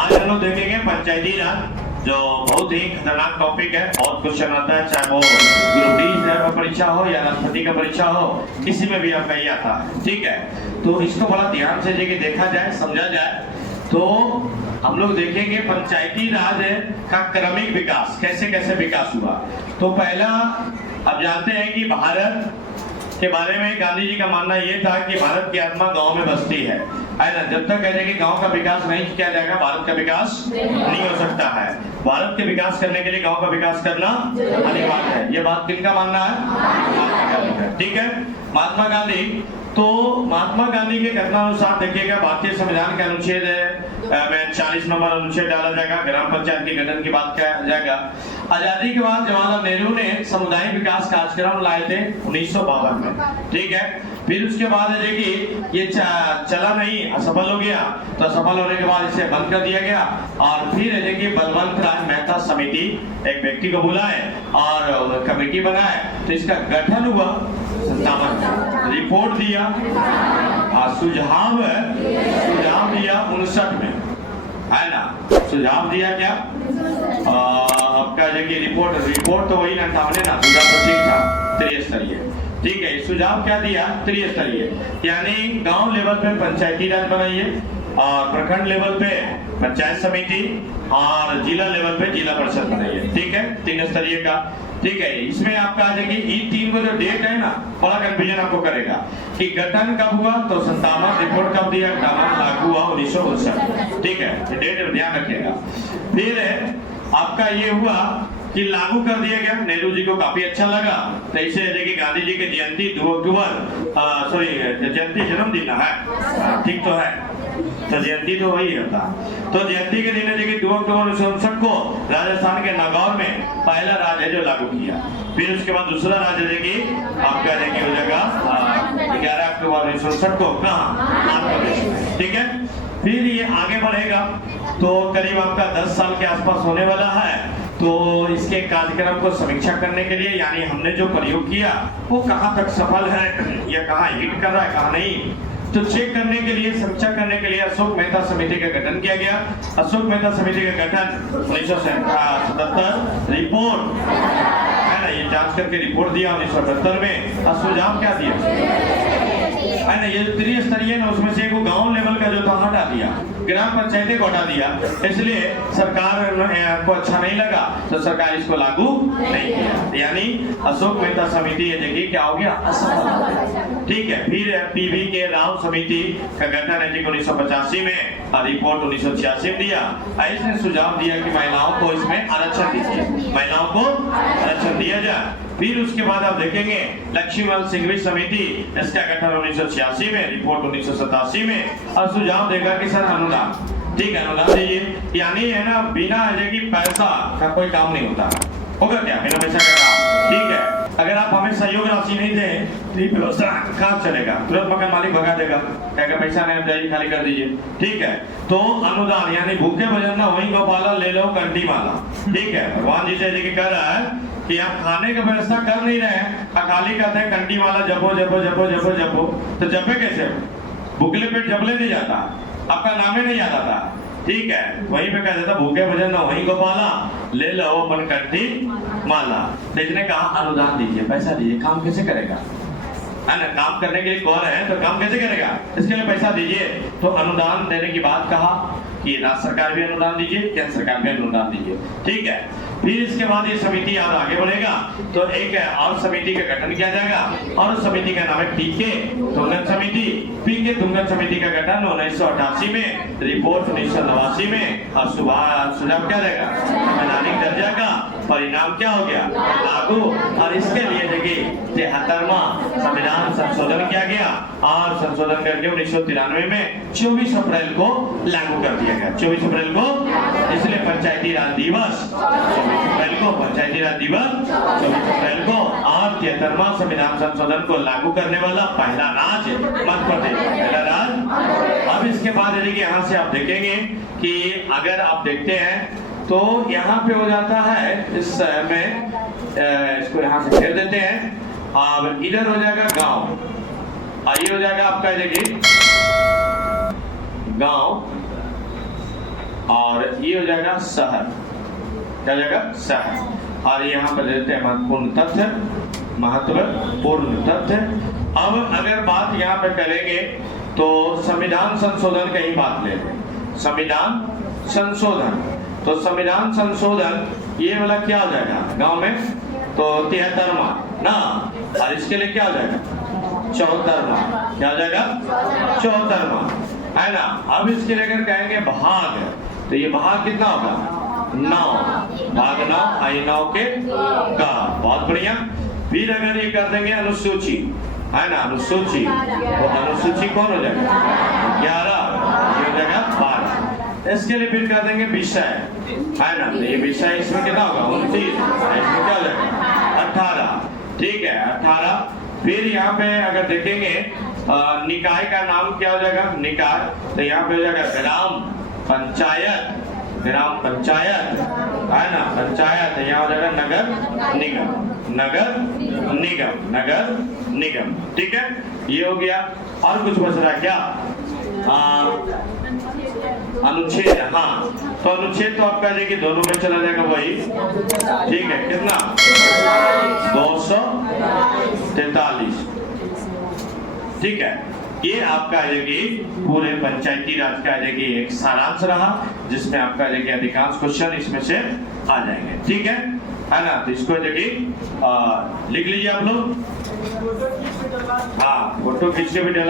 आज हम लोग देखेंगे पंचायती राज, जो बहुत ही खतरनाक टॉपिक है। बहुत क्वेश्चन आता है, चाहे वो ग्रुप डी का परीक्षा हो या राष्ट्रपति का परीक्षा हो, किसी में भी आपका ये आता है। ठीक है, तो इसको बड़ा ध्यान से देखा जाए, समझा जाए। तो हम लोग देखेंगे पंचायती राज का क्रमिक विकास, कैसे कैसे विकास हुआ। तो पहला, अब जानते हैं कि भारत के बारे में गांधी जी का मानना यह था कि भारत की आत्मा गांव में बसती है ना। जब तक कहते हैं कि गांव का विकास नहीं किया जाएगा, भारत का विकास नहीं हो सकता है। भारत के विकास करने के लिए गांव का विकास करना अनिवार्य है। ये बात किनका मानना है? ठीक है, महात्मा गांधी। तो महात्मा गांधी के कथनानुसार देखिएगा, भारतीय संविधान के अनुच्छेद में 40 नंबर अनुच्छेद डाला जाएगा, ग्राम पंचायत के गठन की बात किया जाएगा। आजादी के बाद जवाहरलाल नेहरू ने सामुदायिक विकास कार्यक्रम लाए थे 1952 में। ठीक है, फिर उसके बाद है कि ये चला नहीं, असफल हो गया। तो असफल होने के बाद इसे बंद कर दिया गया। और फिर है कि बलवंत राय मेहता समिति, एक व्यक्ति को बुलाए और कमेटी बनाए, तो इसका गठन हुआ 57, रिपोर्ट दिया, सुझाव दिया 59 में, है ना। सुझाव दिया क्या आपका रिपोर्ट तो वही 58 ना, सुझाव तो ठीक था, त्रिस्तरीय। ठीक है, सुझाव क्या दिया? त्रिस्तरीय, यानी गांव लेवल पे पंचायती राज बनाइए, और प्रखंड लेवल पे पंचायत समिति, और जिला लेवल पे जिला परिषद बनाइए। ठीक है, 3 स्तरीय का। ठीक है, इसमें आपका आ जाएगी इन 3 को जो डेट है ना, बड़ा कंफ्यूजन आपको करेगा कि गठन कब हुआ, तो 57, रिपोर्ट कब दिया, लागू हुआ 1959। ठीक है, डेट ध्यान रखिएगा। फिर आपका ये हुआ कि लागू कर दिया गया। नेहरू जी को काफी अच्छा लगा, तो इसे देखिए गांधी जी की जयंती 2 अक्टूबर, जयंती जन्मदिन है, ठीक तो है, तो जयंती तो वही होता। तो जयंती के दिन देखिए 2 अक्टूबर 1959 को राजस्थान के नागौर में पहला राज है जो लागू किया। फिर उसके बाद दूसरा राज है कि आपका देखिए हो जाएगा 11 अक्टूबर 1959 को, कहाँ, आंध्र प्रदेश में। ठीक है, फिर ये आगे बढ़ेगा तो करीब आपका 10 साल के आसपास होने वाला है। तो इसके कार्यक्रम को समीक्षा करने के लिए, यानी हमने जो प्रयोग किया वो कहाँ तक सफल है या कहाँ हिट कर रहा है, कहाँ नहीं, तो चेक करने के लिए, समीक्षा करने के लिए अशोक मेहता समिति का गठन किया गया। अशोक मेहता समिति का गठन 1977, रिपोर्ट है ना, ये जांच करके रिपोर्ट दिया 1978 में। और सुझाव क्या दिया है ना, ये त्रिस्तरीय ना, उसमें से एक गांव लेवल का जो था हटा दिया, ग्राम पंचायतें को हटा दिया। इसलिए सरकार को अच्छा नहीं लगा, तो सरकार इसको लागू नहीं किया, यानी अशोक मेहता समिति ये देखिए क्या हो गया, असफल। ठीक है, फिर पीवी के राव समिति का गठन है 1985 में, और रिपोर्ट 1986 में दिया। इसने सुझाव दिया कि महिलाओं को इसमें आरक्षण दीजिए, महिलाओं को आरक्षण दिया जाए। फिर उसके बाद आप देखेंगे लक्ष्मीलाल सिंघवी समिति, इसका गठन 1986 में, रिपोर्ट 1987 में, और सुझाव देगा कि सर अनुदान, ठीक है, अनुदान दीजिए, यानी है ना, बिना कि पैसा का कोई काम नहीं होता। होगा क्या, बिना पैसा का काम? ठीक है, अगर आप हमें सहयोग राशि नहीं दें तो व्यवस्था कहाँ चलेगा, तुरंत मकान मालिक भगा देगा, क्या पैसा नहीं चाहिए, खाली कर दीजिए। ठीक है, तो अनुदान, यानी भूखे भजन ना वही गोपाला ले लो कंटी माला। ठीक है, भगवान जी से कह रहा है कि आप खाने की व्यवस्था कर नहीं रहे हैं, खाली कहते हैं कंटी माला जपो जपो जपो जपो जपो, तो जपे कैसे? भूखले पेट जपले नहीं जाता, आपका नामे नहीं याद आता। ठीक है, वहीं पे कह देता भूखे भजन ना वहीं गोपाला ले लो मन कंठी माला। तो इसने कहा अनुदान दीजिए, पैसा दीजिए, काम कैसे करेगा, है ना, काम करने के लिए कौन है तो काम कैसे करेगा, इसके लिए पैसा दीजिए। तो अनुदान देने की बात कहा कि राज्य सरकार भी अनुदान दीजिए, केंद्र सरकार भी अनुदान दीजिए। ठीक है, फिर इसके बाद ये समिति और आगे बढ़ेगा, तो एक और समिति का गठन किया जाएगा, और उस समिति का नाम है पीके धुंगन समिति। पीके धुंगन समिति का गठन 1988 में, रिपोर्ट 1989 में, और सुझाव क्या रहेगा, संवैधानिक दर्जा का परिणाम क्या हो गया, लागू। और इसके लिए देखिए 73वां संविधान संशोधन किया गया, और संशोधन करके 1993 में 24 अप्रैल को लागू कर दिया गया। 24 अप्रैल को, इसलिए पंचायती राज दिवस 24 अप्रैल को, पंचायती राज दिवस 24 अप्रैल को, और 73वां संविधान संशोधन को लागू करने वाला पहला राज्य मध्य प्रदेश, पहला राज्य। अब इसके बाद देखिए यहाँ से आप देखेंगे कि अगर आप देखते हैं तो यहाँ पे हो जाता है, इस में इसको यहाँ से घेर देते हैं। अब इधर हो जाएगा गांव, ये हो जाएगा आपका देखिए गांव, और ये हो जाएगा शहर, क्या हो जाएगा शहर। और यहाँ पर देते हैं महत्वपूर्ण तथ्य, महत्वपूर्ण तथ्य। अब अगर बात यहाँ पे करेंगे तो संविधान संशोधन की ही बात ले लें। संविधान संशोधन, तो संविधान संशोधन ये वाला क्या हो जाएगा गांव में, तो 73वां ना, और इसके लिए क्या हो जाएगा 74वां, क्या हो जाएगा 74वां, है ना। अब इसके लेकर कहेंगे भाग, तो ये भाग कितना होगा 9, भाग 9 आई 9 के का, बहुत बढ़िया। फिर अगर ये कर देंगे अनुसूची, है ना, अनुसूची, तो अनुसूची कौन हो जाएगा 11, ये हो जाएगा 12। इसके लिए फिर कर देंगे विषय, है ना, तो ये विषय इसमें कितना होगा 29, इसमें क्या हो जाएगा 18, ठीक है 18। फिर यहाँ पे अगर देखेंगे निकाय का नाम क्या हो जाएगा निकाय, तो यहाँ पे हो जाएगा ग्राम पंचायत, ग्राम पंचायत, है ना, पंचायत, यहाँ हो जाएगा नगर निगम, नगर निगम, नगर निगम, ठीक है, ये हो गया। और कुछ बच रहा क्या, अनुच्छेद, हाँ, तो अनुच्छेद तो आपका देखिए दोनों में चला जाएगा वही, ठीक है, कितना 243, ठीक है। ये आपका देखिए पूरे पंचायती राज का देखिए एक सारांश रहा, जिसमें आपका देखिए अधिकांश क्वेश्चन इसमें से आ जाएंगे, ठीक है ना। तो इसको देखिए लिख लीजिए आप लोग, हाँ, फोटो खींच के भी डाला।